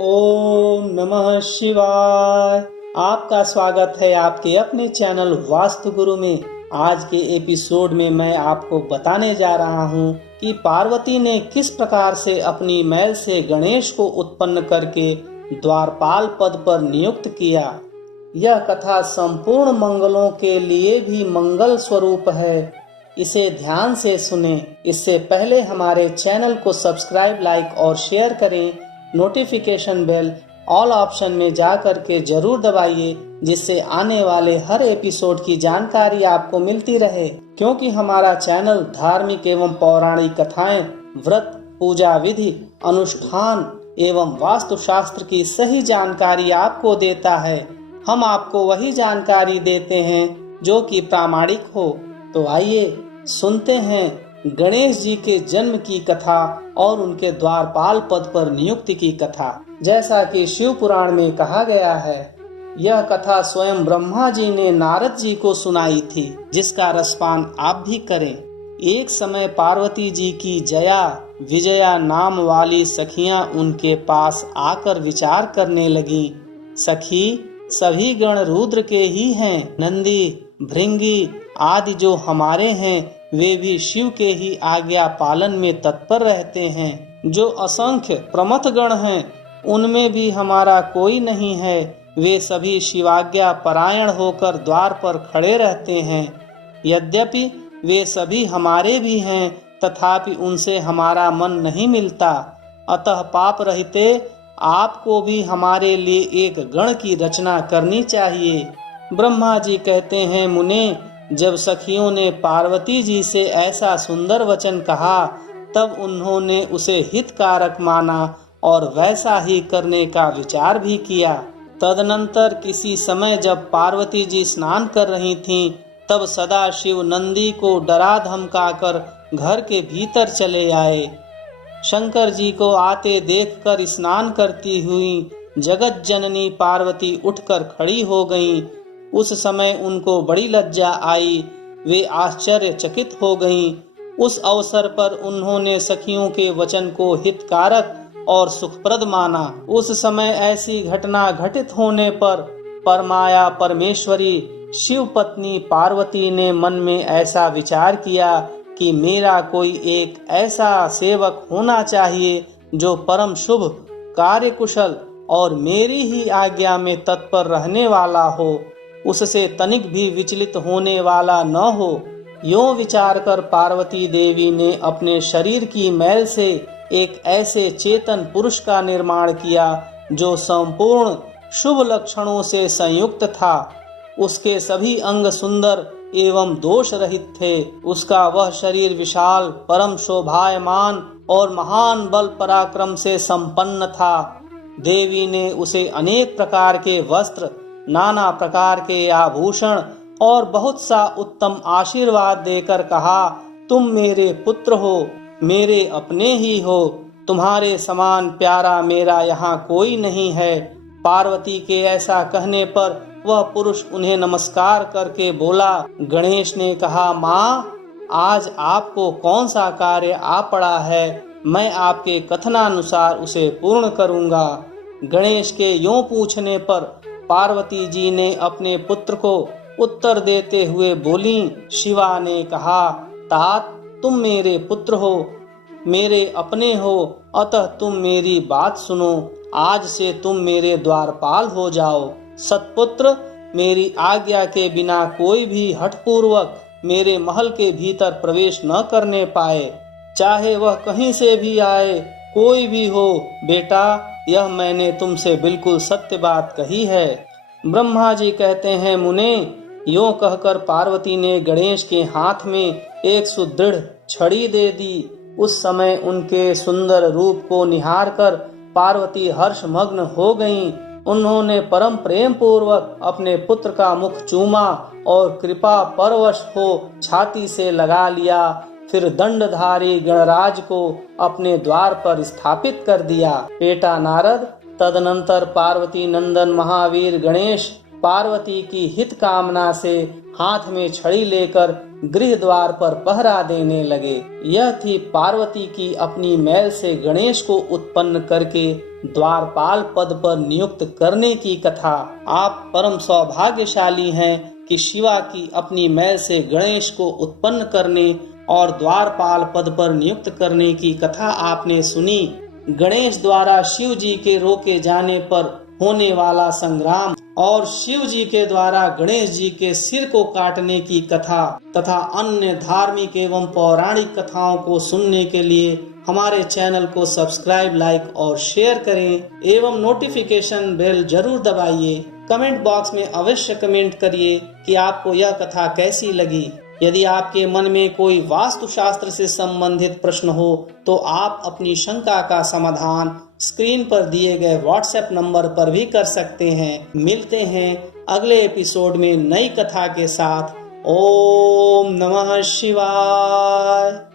ओम नमः शिवाय। आपका स्वागत है आपके अपने चैनल वास्तु गुरु में। आज के एपिसोड में मैं आपको बताने जा रहा हूँ कि पार्वती ने किस प्रकार से अपनी मैल से गणेश को उत्पन्न करके द्वारपाल पद पर नियुक्त किया। यह कथा संपूर्ण मंगलों के लिए भी मंगल स्वरूप है। इसे ध्यान से सुने। इससे पहले हमारे चैनल को सब्सक्राइब, लाइक और शेयर करें। नोटिफिकेशन बेल ऑल ऑप्शन में जा करके जरूर दबाइए, जिससे आने वाले हर एपिसोड की जानकारी आपको मिलती रहे। क्योंकि हमारा चैनल धार्मिक एवं पौराणिक कथाएं, व्रत, पूजा विधि, अनुष्ठान एवं वास्तुशास्त्र की सही जानकारी आपको देता है। हम आपको वही जानकारी देते हैं जो कि प्रामाणिक हो। तो आइए सुनते हैं गणेश जी के जन्म की कथा और उनके द्वारपाल पद पर नियुक्ति की कथा। जैसा कि शिव पुराण में कहा गया है, यह कथा स्वयं ब्रह्मा जी ने नारद जी को सुनाई थी, जिसका रसपान आप भी करें। एक समय पार्वती जी की जया, विजया नाम वाली सखियां उनके पास आकर विचार करने लगी। सखी, सभी गण रुद्र के ही हैं। नंदी, भृंगी आदि जो हमारे हैं, वे भी शिव के ही आज्ञा पालन में तत्पर रहते हैं। जो असंख्य प्रमथ गण हैं, उनमें भी हमारा कोई नहीं है। वे सभी शिवाज्ञा परायण होकर द्वार पर खड़े रहते हैं। यद्यपि वे सभी हमारे भी हैं, तथापि उनसे हमारा मन नहीं मिलता। अतः पाप रहते आपको भी हमारे लिए एक गण की रचना करनी चाहिए। ब्रह्मा जी कहते हैं, मुने, जब सखियों ने पार्वती जी से ऐसा सुंदर वचन कहा, तब उन्होंने उसे हितकारक माना और वैसा ही करने का विचार भी किया। तदनंतर किसी समय जब पार्वती जी स्नान कर रही थीं, तब सदाशिव नंदी को डरा धमकाकर घर के भीतर चले आए। शंकर जी को आते देखकर स्नान करती हुई जगत जननी पार्वती उठकर खड़ी हो गईं। उस समय उनको बड़ी लज्जा आई। वे आश्चर्यचकित हो गईं। उस अवसर पर उन्होंने सखियों के वचन को हितकारक और सुखप्रद माना। उस समय ऐसी घटना घटित होने पर परमाया परमेश्वरी शिव पत्नी पार्वती ने मन में ऐसा विचार किया कि मेरा कोई एक ऐसा सेवक होना चाहिए जो परम शुभ, कार्यकुशल और मेरी ही आज्ञा में तत्पर रहने वाला हो, उससे तनिक भी विचलित होने वाला न हो। यों विचार कर पार्वती देवी ने अपने शरीर की मैल से एक ऐसे चेतन पुरुष का निर्माण किया जो संपूर्ण शुभ लक्षणों से संयुक्त था। उसके सभी अंग सुंदर एवं दोष रहित थे। उसका वह शरीर विशाल, परम शोभायमान और महान बल पराक्रम से संपन्न था। देवी ने उसे अनेक प्रकार के वस्त्र, नाना प्रकार के आभूषण और बहुत सा उत्तम आशीर्वाद देकर कहा, तुम मेरे पुत्र हो, मेरे अपने ही हो। तुम्हारे समान प्यारा मेरा यहाँ कोई नहीं है। पार्वती के ऐसा कहने पर वह पुरुष उन्हें नमस्कार करके बोला। गणेश ने कहा, माँ, आज आपको कौन सा कार्य आ पड़ा है, मैं आपके कथनानुसार उसे पूर्ण करूँगा। गणेश के यों पूछने पर पार्वती जी ने अपने पुत्र को उत्तर देते हुए बोली। शिवा ने कहा, तात, तुम मेरे पुत्र हो, मेरे अपने हो, अतः तुम मेरी बात सुनो। आज से तुम मेरे द्वारपाल हो जाओ। सत्पुत्र, मेरी आज्ञा के बिना कोई भी हठपूर्वक मेरे महल के भीतर प्रवेश न करने पाए, चाहे वह कहीं से भी आए, कोई भी हो। बेटा, यह मैंने तुमसे बिल्कुल सत्य बात कही है। ब्रह्मा जी कहते हैं, मुने, यों कहकर पार्वती ने गणेश के हाथ में एक सुदृढ़ छड़ी दे दी। उस समय उनके सुंदर रूप को निहार कर पार्वती हर्षमग्न हो गईं। उन्होंने परम प्रेम पूर्वक अपने पुत्र का मुख चूमा और कृपा परवश हो छाती से लगा लिया। फिर दंडधारी गणराज को अपने द्वार पर स्थापित कर दिया। बेटा नारद, तदनंतर पार्वती नंदन महावीर गणेश पार्वती की हित कामना से हाथ में छड़ी लेकर गृह द्वार पर पहरा देने लगे। यह थी पार्वती की अपनी मैल से गणेश को उत्पन्न करके द्वारपाल पद पर नियुक्त करने की कथा। आप परम सौभाग्यशाली हैं कि शिवा की अपनी मैल से गणेश को उत्पन्न करने और द्वारपाल पद पर नियुक्त करने की कथा आपने सुनी। गणेश द्वारा शिव जी के रोके जाने पर होने वाला संग्राम और शिव जी के द्वारा गणेश जी के सिर को काटने की कथा तथा अन्य धार्मिक एवं पौराणिक कथाओं को सुनने के लिए हमारे चैनल को सब्सक्राइब, लाइक और शेयर करें एवं नोटिफिकेशन बेल जरूर दबाइए। कमेंट बॉक्स में अवश्य कमेंट करिए कि आपको यह कथा कैसी लगी। यदि आपके मन में कोई वास्तुशास्त्र से संबंधित प्रश्न हो तो आप अपनी शंका का समाधान स्क्रीन पर दिए गए व्हाट्सएप नंबर पर भी कर सकते हैं। मिलते हैं अगले एपिसोड में नई कथा के साथ। ओम नमः शिवाय।